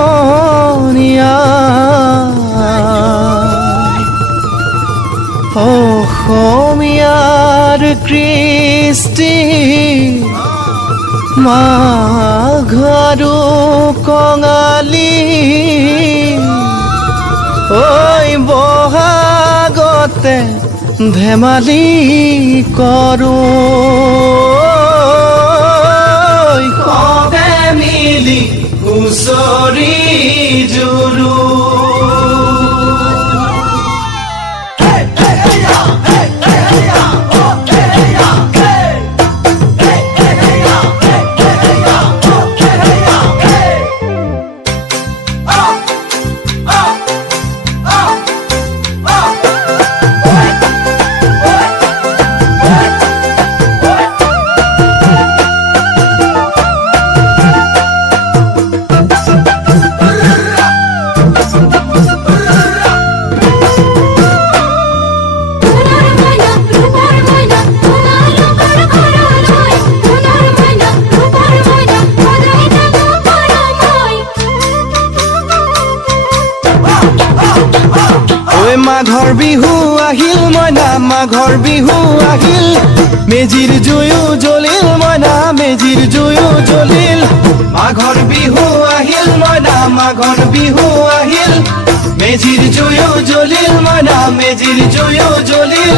সমনীয়া অসমীয়াৰ কৃষ্টি মাঘৰো কঙালী ঐ বহাগতে ধেমালি কৰোঁ কবে মিলি হুঁচৰি জুৰু মাঘৰ বিহু আহিল মইনা মাঘৰ বিহু আহিল মেজিৰ জুয়ো জ্বলিল মইনা মেজিৰ জুয়ো জ্বলিল মাঘৰ বিহু আহিল মইনা মাঘৰ বিহু আহিল মেজিৰ জুয়ো জ্বলিল মইনা মেজিৰ জুয়ো জ্বলিল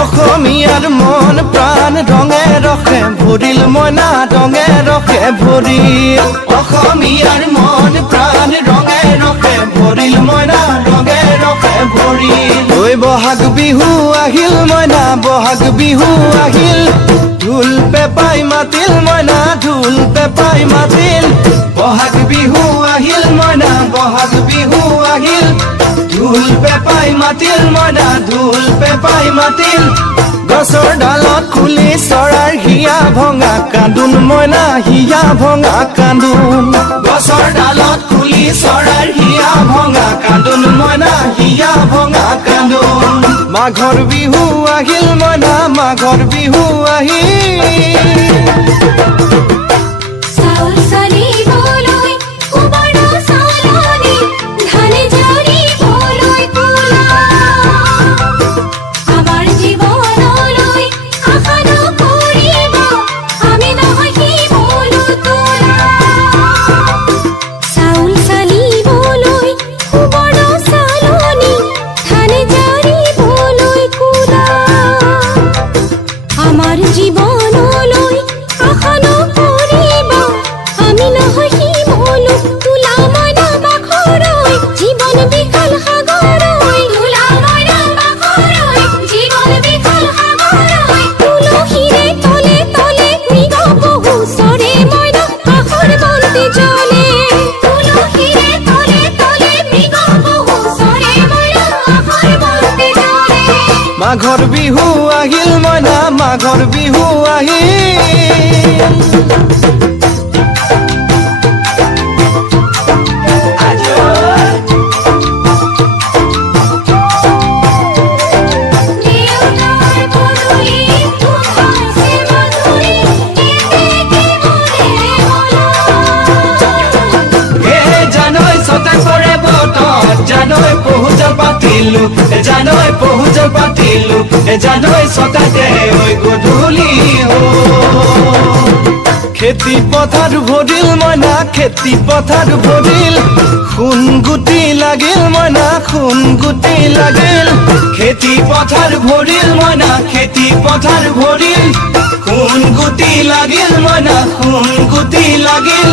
অসমীয়াৰ মন প্ৰাণ ৰঙে ৰখে ভৰিল মইনা ৰঙে ৰখে ভৰিল অসমীয়াৰ মন প্ৰাণ ৰঙে ৰখে ভৰিল মইনা ৰঙে ৰখে ভৰিল ঐ বহাগ বিহু আহিল মইনা বহাগ বিহু আহিল ঢোল পেপাই মাতিল মইনা ঢোল পেপাই মাতিল বহাগ বিহু আহিল মইনা বহাগ বিহু আহিল ঢোল পেপাই মাতিল মইনা ঢোল পেপাই মাতিল গছৰ ডালত খুলি চৰাৰ হিয়া ভঙা কান্দোন মইনা হিয়া ভঙা কান্দোন গছৰ ডালত খুলি চৰাৰ হিয়া ভঙা কান্দোন মইনা হিয়া ভঙা কান্দোন মাঘৰ বিহু আহিল মইনা মাঘৰ বিহু আহিল মাঘৰ বিহু আহিল মইনা মাঘৰ বিহু আহিল জানৈ পহুজল পাতিলো জানৈ পহুজল পাতিলো জানৈ সতাতে ওই গধূলি খেতি পথাৰ ভৰিল মইনা খেতি পথাৰ ভৰিল খুন গুটি লাগিল মইনা খুন গুটি লাগিল খেতি পথাৰ ভৰিল মইনা খেতি পথাৰ ভৰিল খুন গুটি লাগিল মইনা খুন গুটি লাগিল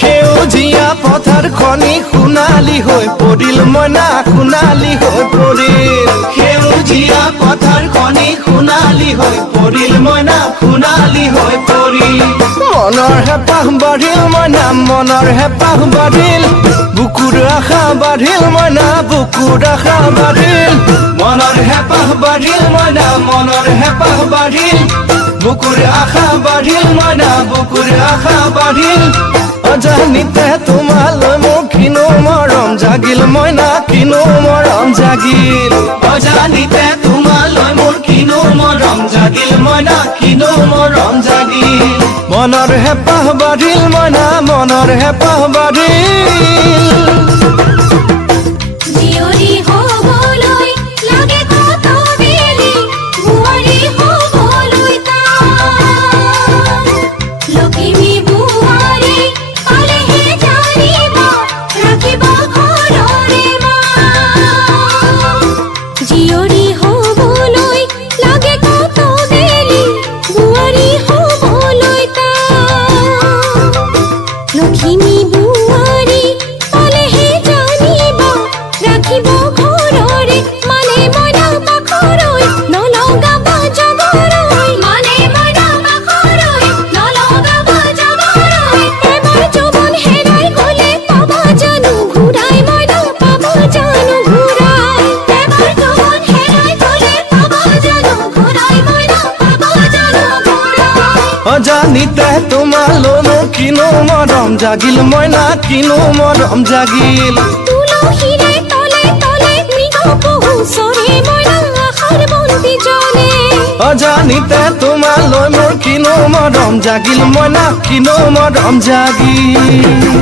সেউজীয়া পথাৰ খনি সোণালী হৈ পৰিল মইনা সোণালী হৈ পৰিল সেউজীয়া পথাৰ খনি সোণালী হৈ পৰিল মইনা সোণালী হৈ পৰিল মনৰ হেঁপাহ বাঢ়িল মইনা মনৰ হেঁপাহ বাঢ়িল বুকুৰ আশা বাঢ়িল মইনা বুকুৰ আশা বাঢ়িল মনৰ হেঁপাহ বাঢ়িল মইনা মনৰ হেঁপাহ বাঢ়িল বুকুৰ আশা বাঢ়িল মইনা বুকুৰ আশা বাঢ়িল অজানিতে তোমালৈ মোৰ কিনো মৰম জাগিল মইনা কিনো মৰম জাগিল অজানিতে তোমালৈ মোৰ কিনো মৰম জাগিল মইনা কিনো মৰম জাগিল মনৰ হেঁপাহ বাঢ়িল মইনা মনৰ হেঁপাহ বাঢ়িল জীয়ৰী হ'বলৈ লাগে কত বেলি বোৱাৰী হ'বলৈ তাই লখিমী বোৱাৰী পালেহে জানিব ৰাখিব ঘৰৰে মাক জীয়ৰী হ'বলৈ লাগে কত বেলি বোৱাৰী হ'বলৈ তাই লখিমী বোৱাৰী পালেহে জানিব ৰাখিব ঘৰৰে মানে মইনা পাখৰৈ নলগাব জগৰৈ মানে মইনা পাখৰৈ নলগাব জগৰৈ এবাৰ যৌৱন হেৰাই গ'লে পাবা জানো ঘূৰাই মইনা পাবা জানো ঘূৰাই এবাৰ যৌৱন হেৰাই গ'লে পাবা জানো ঘূৰাই মইনা পাবা জানো ঘূৰাই অজানিতে তোমালৈ মোৰ কিনো মৰম জাগিল মইনা কিনো মৰম জাগিল তুলসীৰে তলে তলে মৃগ পহু চৰে মইনা আশাৰ বন্তি জ্বলে অজানিতে তোমালৈ মোৰ কিনো মৰম জাগিল মইনা কিনো মৰম জাগিল